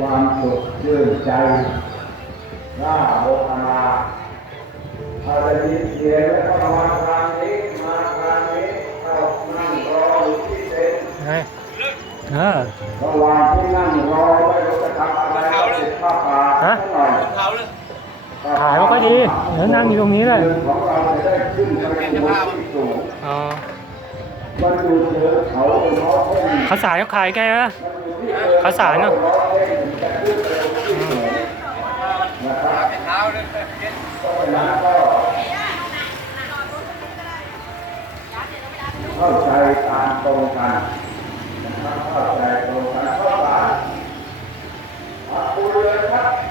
ความสุขชื่นใจร่าโมทนาถ้าได้ยินเสียงแล้วก็มาทางนี้มาทางนี้เข้านั่งรออยู่ที่เต็นท์ไงเออระหว่างที่นั่งรอไม่รู้จะทำอะไรก็ติดผ้าป่าสักหน่อยเขาเลยถ่ายไม่ค่อยดีเดี๋ยวนั่งอยู่ตรงนี้เลยของเราจะได้ขึ้นไปบนที่สูงอ๋อมันอยู่เหนือเขาเป็นเพราะเขาสารเขาขายแกนะ ข้าวสารเนาะเข้าใจตามตรงกันเข้าใจตรงกันเข้าใจมาคุณเลยครับ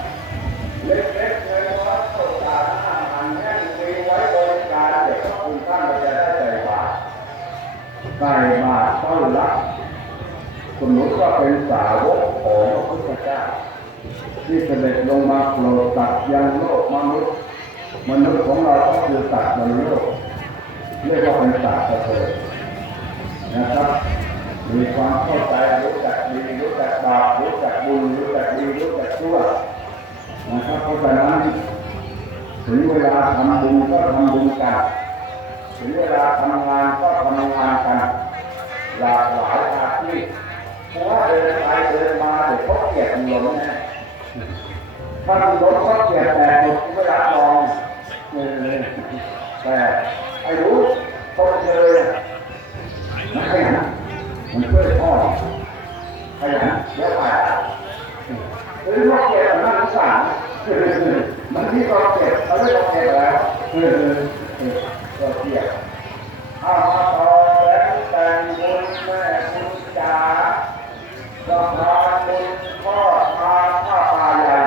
สาวกของพระพุทธเจ้า ที่เสด็จลงมาโปรดตัดยังโลกมนุษย์มนุษย์ของเราก็คือตัดบนโลกเรียกว่าเป็นศาสตร์เถิดนะครับมีความเข้าใจรู้จักดีรู้จักบาปรู้จักบุญรู้จักดีรู้จักชั่วนะครับเพราะฉะนั้นถึงเวลาทำบุญก็ทำบุญกันถึงเวลาทำงานก็ทำงานกันหลากหลายอาชีพ เพราะว่าเดินไปเดินมาเดี๋ยวเขาเกลียดเงินแน่ถ้าคุณรถเขาเกลียดแต่หมดไม่รับรองเออแต่ไอ้รู้เขาเจอมันขยันมันช่วยพ่อขยันแล้วไปหรือว่าเกลียดมันน่าสงสารมันที่เราเกลียดเขาไม่เราเกลียดแล้วเออเออก็เกลียดอามาวแต่งบุญแม่คุณจ๋าสะพานบุญพ่อพาผ้าป่าใหญ่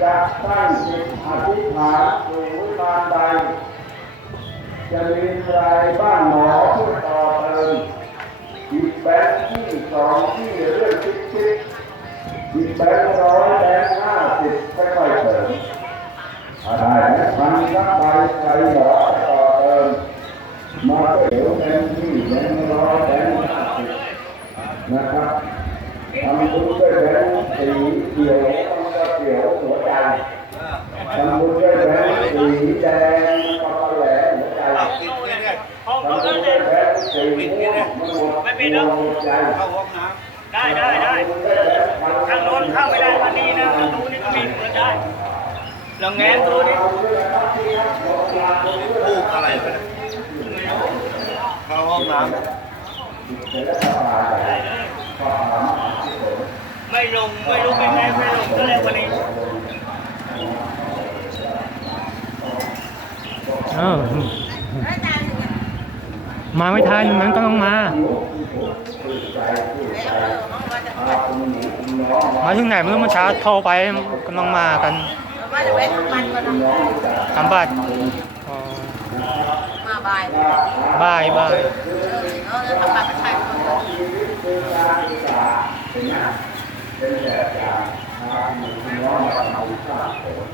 จะตั้งจิตอธิษฐานสู่วิมานใด จะมีใครบ้านหมอช่วยต่อเติมอีกแบง ค์ที่สองที่เรื่องชิดชิดอีแบงค์ร้อยแบงค์ห้าสิบค่อยๆเติมอะไรนะพันสักใบใครหมอต่อเติมมาเดี๋ยวแบงค์ที่แบงค์ร้อยแบงค์ห้าสิบนะครับทำบุญด้วยแบงค์สีเขียวมันก็เขียวหัวใจทำบุญด้วยแบงค์สีแดงมันก็แหลมหัวใจทำบุญด้วยแบงค์สีม่วงมันหมดหัวใจ ได้ได้ได้ทางโน้นเข้าไม่ได้ทางนี้นะประตูนี่ก็มีเปิดได้ลองแง้มดูดิำพูกอะไรไปเนี่ยเข้าห้องน้ำไม่ลงไม่รู้เป็นไงไม่ลงก็เลยวันนี้เออ มาไม่ทันมันก็ต้องมา มาถึงไหนเมื่อเมื่อเช้าโทรไปกำลังมากันว่าจะไปทำมันก่อนนะทำบัตรอ๋อมาบ่ายบ่ายบ่ายเออทำบัตรประชาชนก่อนเป็นแบบอย่างนะครับมีพี่น้องมาทำสร้างผล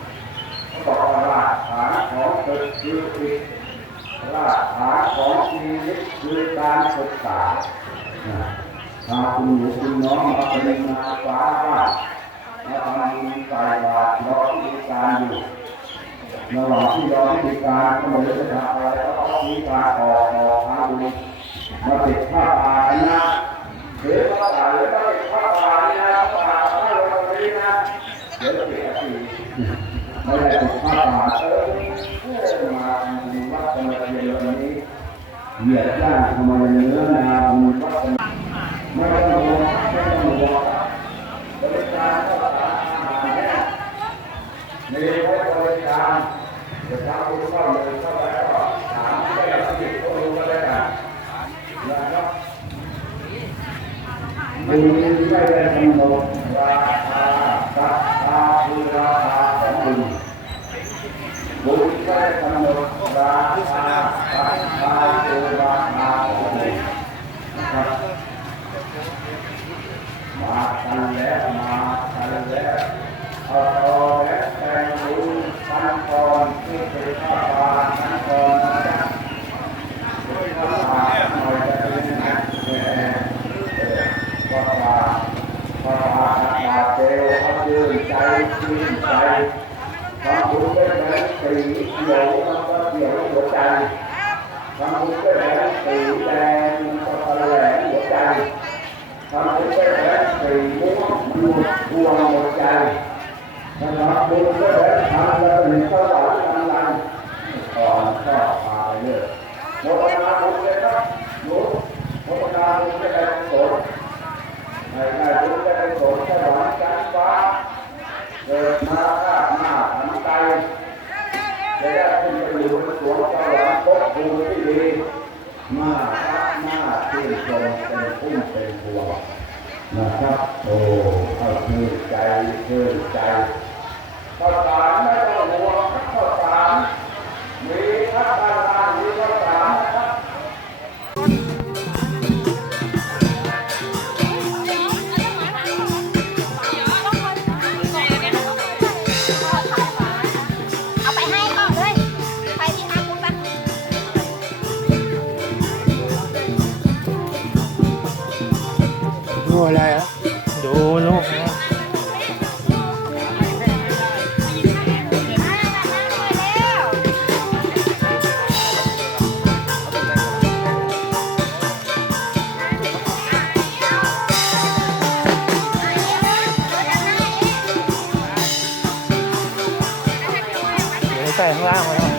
บอกว่ารากฐานของตึกคืออิฐ รากฐานของชีวิตคือการศึกษาพาคุณหนูคุณน้องมาเป็นนาฟ้าบ้านมาทำบุญใส่บาตรรอพิธีการอยู่ระหว่างที่รอพิธีการก็ไม่รู้จะทำอะไรก็ต้องมีการออกออกทางบุญมาติดผ้าป่านะเดี๋ยวก็ตายแล้วก็ติดผ้าป่านี่นะผ้าป่าไม่ลงตรงนี้นะเดี๋ยวจะเสียทีไม่ได้ติดผ้าป่าเออ เหยียดย่าทำไมเนื้อนาบุญวัดธรรมไม่ต้องห่วงไม่ต้องห่วงบริการก็ตามอาหารแห้งมีไว้บริการจะทำบุญเข้าเลยเข้าแล้วก็ถามไม่ได้สิก็รู้ก็ได้กันนะครับบุญไม่ได้กำหนดราคารา ขียวก็เขียวหัวใจทำบุญก็แดงสีแดงก็แหลมหัวใจทำบุญก็แดงสีม่วงม่วงม่วงหัวใจทำบุญก็แดงทำแล้วถึงสวรรค์กำลังก่อนก็พาเยอะโมกนาบุญเลยครับโมโมกนาบุญก็แดงสดในงานบุญก็แดงสดสวรรค์ชั้นฟ้าเกิดมาข้าหน้าทำใจ จะได้ขึ้นไปอยู่สวงสวรรค์ภพภูมิที่ดีมารักมาชื่นชมเป็นพุ่เป็นพวงนะครับโอ้เข้าชื่นใจชื่นใจข้าวสารไม่ต้องห่วงครับข้าวสาร เดี๋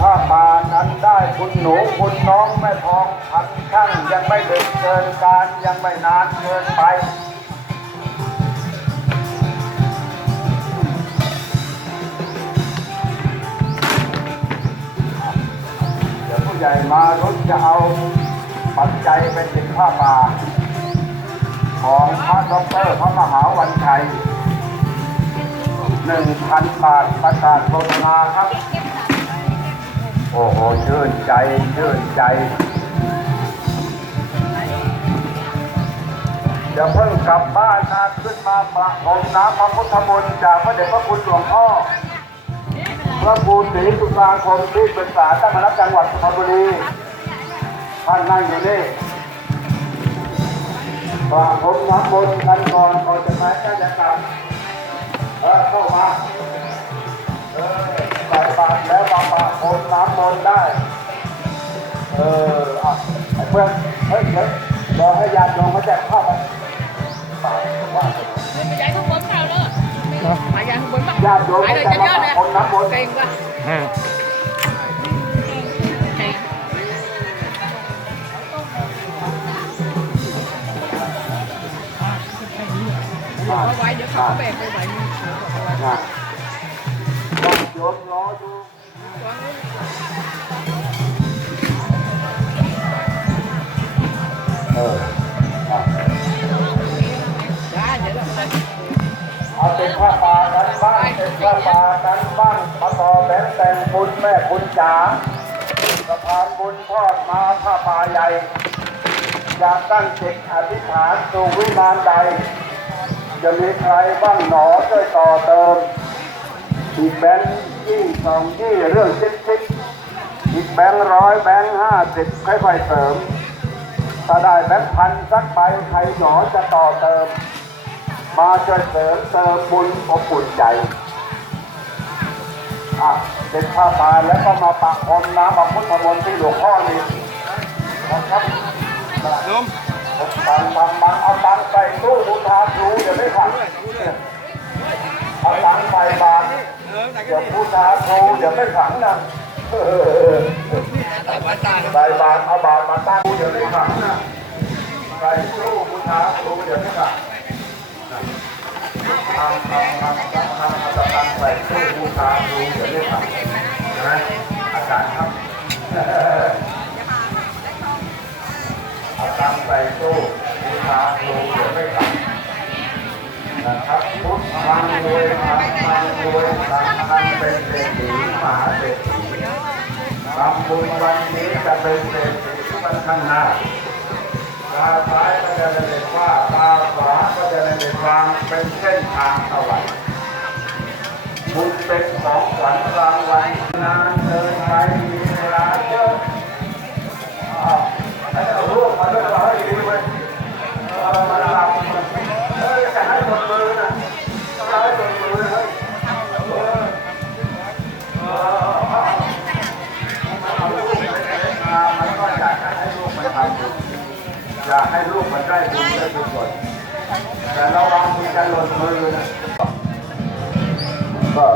ผ้าป่านั้นได้คุณหนูคุณน้องแม่ทองพันช่างยังไม่เด็กเกินการยังไม่นานเกินไปเดี๋ยวผู้ใหญ่มารุนจะเอาปัจจัยเป็นสินผ้าป่า ของพระดอกเตอรพระมหาวันชัยหนึ่งพันบาทประกาศโฆษณาครับ โอ้โหชื่นใจชื่นใจจะเพิ่งกลับบ้านนะขึ้นมาประพรมน้ำพระพุทธมนต์จากพระเดชพระคุณหลวงพ่อพระครูศรีสุภาคมที่ปรึกษาตั้งคณะจังหวัดสุพรรณบุรีท่านนั่งอยู่นี่ประพรมน้ำมนต์กันก่อนก่อนจะมาแก้จะกลับเออเข้ามา ประพรมน้ำมนต์ได้ เอออะไอ้เพื่อนเฮ้ยเดี๋ยวรอให้ญาติโยมมาแจกข้าวไปฝากว่าไปย้ายข้างบนเขาเนอะไปย้ายข้างบนบ้างญาติโยมไปมาเลยจกเยอะเลยน้ำมนเก่งว่ะอืมเก่งเอาไว้เดี๋ยวเขาแบกไปไหว กันบ้านผ้นบ้างมาต่อแบงแต่งบุญแม่บุญจ๋าสะพานบุญทอดมาผ้าป่าใหญ่อยากตั้งจิตอธิษฐานสู่วิมานใด จะมีใครบ้างหนอช่วยต่อเติม อีกแบงค์ยี่สองยี่เรื่องชิดชิดอีกแบงค์ร้อยแบงค์ห้าสิบค่อยๆเสริมถ้าได้แบงค์พันสักใบใครหนอจะต่อเติม มาช่วยเสริมเติมบุญอบอุ่นใจอะเป็นผ้าป่าแล้วก็มาปะพรมน้ำพระพุทธมนต์ที่หลวงพ่อนี่นะครับโยมตังตังตังเอาตังใส่ตู้บูชาครูเดี๋ยวไม่ขัดเอาตังใส่บาตรเออไหนเดี๋กัยนวบูชาครูเดี๋ยวไม่ขังนะเออแต่วัดตาใส่บาตรเอาบาตรมาตั้งครูเดี๋ยวไม่ขังนะใส่ตู้บูชาครูเดี๋ยวไม่ขัง ทำทำทำทำทำเอาตังใส่ตู้บูชาครูเดี๋ยวไม่ขังนะอาจารย์ครับเอาตังใส่ตู้บูชาครูเดี๋ยวไม่ขังนะครับพุทธังรวยธรรมังรวยสังฆังเป็นเศรษฐีมหาเศรษฐีทำบุญวันนี้จะเป็นเศรษฐีวันข้างหน้าาซ้ายก็จะได้เป็นว่าตาขวาก็จะได้เป็นวางเป็นเส้นทางสวรรค์บุญเป็นของขวัญรางวัลนานเดินไปมีเวลาเยอะอ้วให้เอาลูกมาด้วยว่าให้ดีเว้มันหลับเอ้ยจะให้ตบมือนะจะให้ตบมือนะเอยากให้ลูกมันได้บุญได้บุญก่อนแต่ระวังมีการหล่นมือนะก็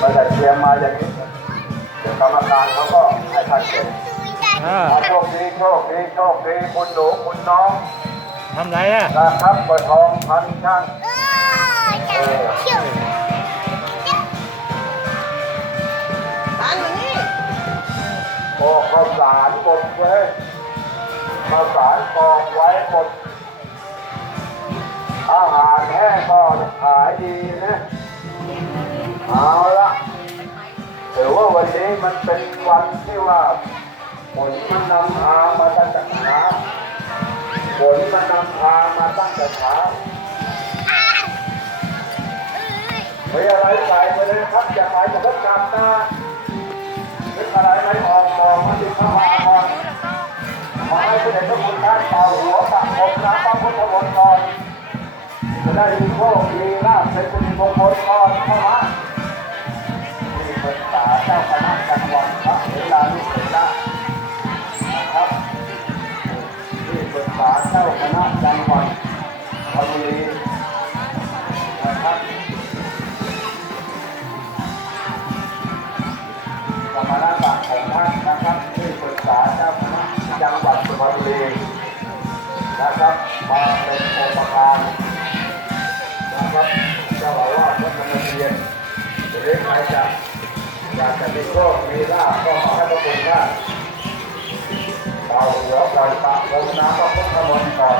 มาจัดเตรียมมาอย่างนี้เดี๋ยวกรรมการเขาก็ให้ท่านเก็บอ่าโชคดีโชคดีโชคดีคุณหนูคุณน้องทำไรอะนะครับกระทองพันช่างเออจะเชี่ยวตั้งอย่างนี้โอ้ข้าวสารหมดเว้ย ข้าวสารกองไว้หมดอาหารแห้งก็ขายดีนะเอาละถือว่าวันนี้มันเป็นวันที่ว่าฝนมันนำพามาตั้งแต่เช้าฝนมันนำพามาตั้งแต่เช้าไมีอะไรใส่ไปเลยครับอย่าไปจะพบกรรมนะนึกอะไรไม่ออกบอกมาติดเข้ามา ก่อนเอาหัวปักผมน้ำพระพุทธมนต์ก่อนจะได้มีโชคมีลาภเป็นสิริมงคลก่อนเข้ามาที่ปรึกษาเจ้าคณะจังหวัดพระเวลานุเสนานะครับที่ปรึกษาเจ้าคณะจังหวัดชลบุรีนะครับ เราเดี๋ยวปล่อยปากลงน้ำพระพุทธมนต์ก่อน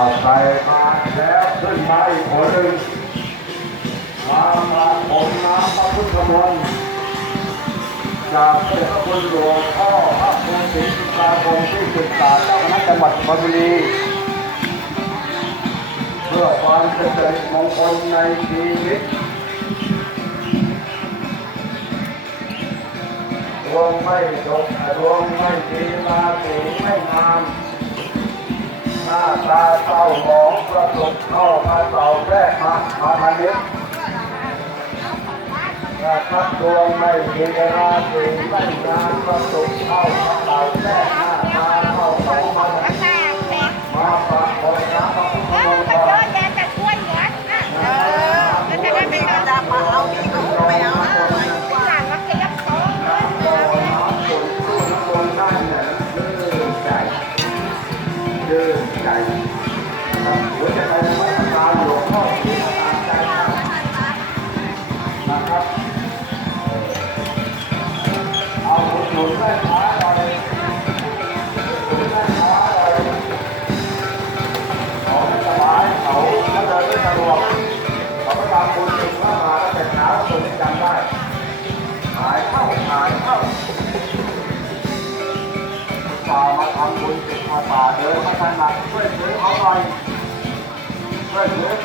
เอาใครมาแล้วขึ้นมาอีกคนหนึ่งมามาผมน้ำพระพุทธมนต์จากเดชพระคุณหลวงพ่อพระครูศรีสุตาคงที่ปรึกษาเจ้าคณะจังหวัดพรรณบุรีเพื่อความเป็นสิริมงคลในชีวิตดวงไม่ดกดวงไม่ดีมาสีไม่งาม ประสบเข้ามาเสาแรกมามาทันนี้แต่ทัดดวงไม่มีราศีไม่งานประสบเข้ามาเสาแรกมามาเข้าเข้ามาแล้วแตกแตกมาปะคนน้ำพระพุทธเออนต์มันก่นะแยะจะช่วยเหลือนะเออก็จะด้ไม่ต้องดำมาเอานี่ก็ไม่เอา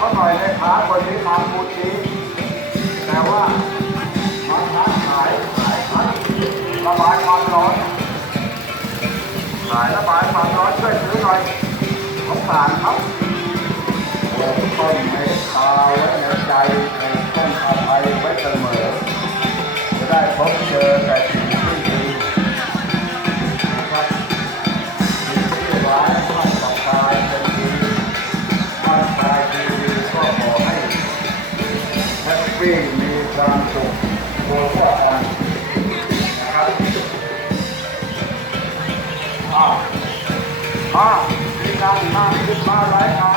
เขาหน่อยในค้าคนนี้ทำบุญดีแต่ว่ามาค้าขายขายขายระบายความร้อนขายระบายความร้อนช่วยซื้อหน่อยสงสารเขาปลูกต้นเมตตาไว้ในใจปลูกต้นอภัยไว้เสมอ อ่ามีการมานขึ้นมาหลายการ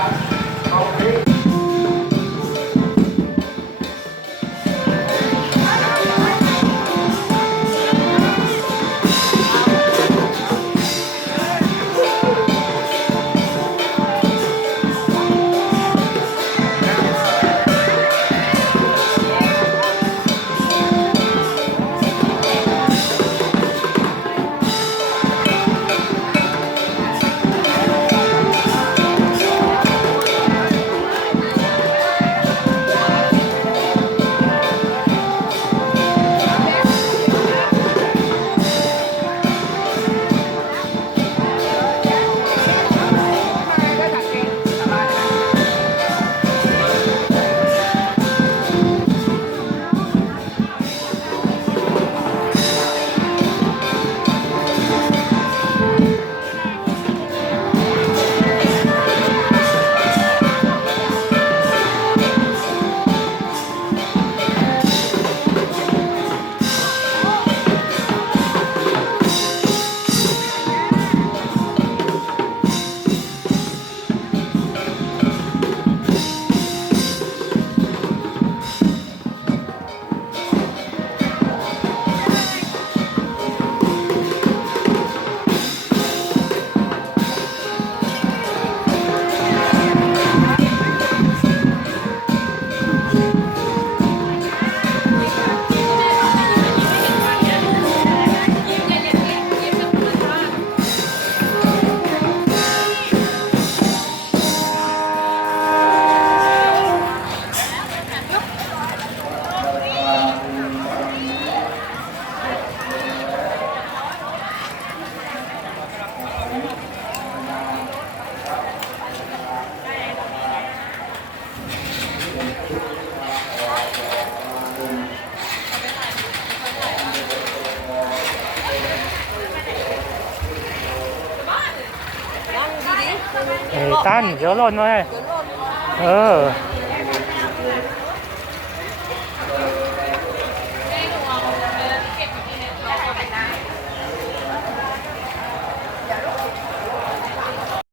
ดี๋ยวหล่นเลย เออเ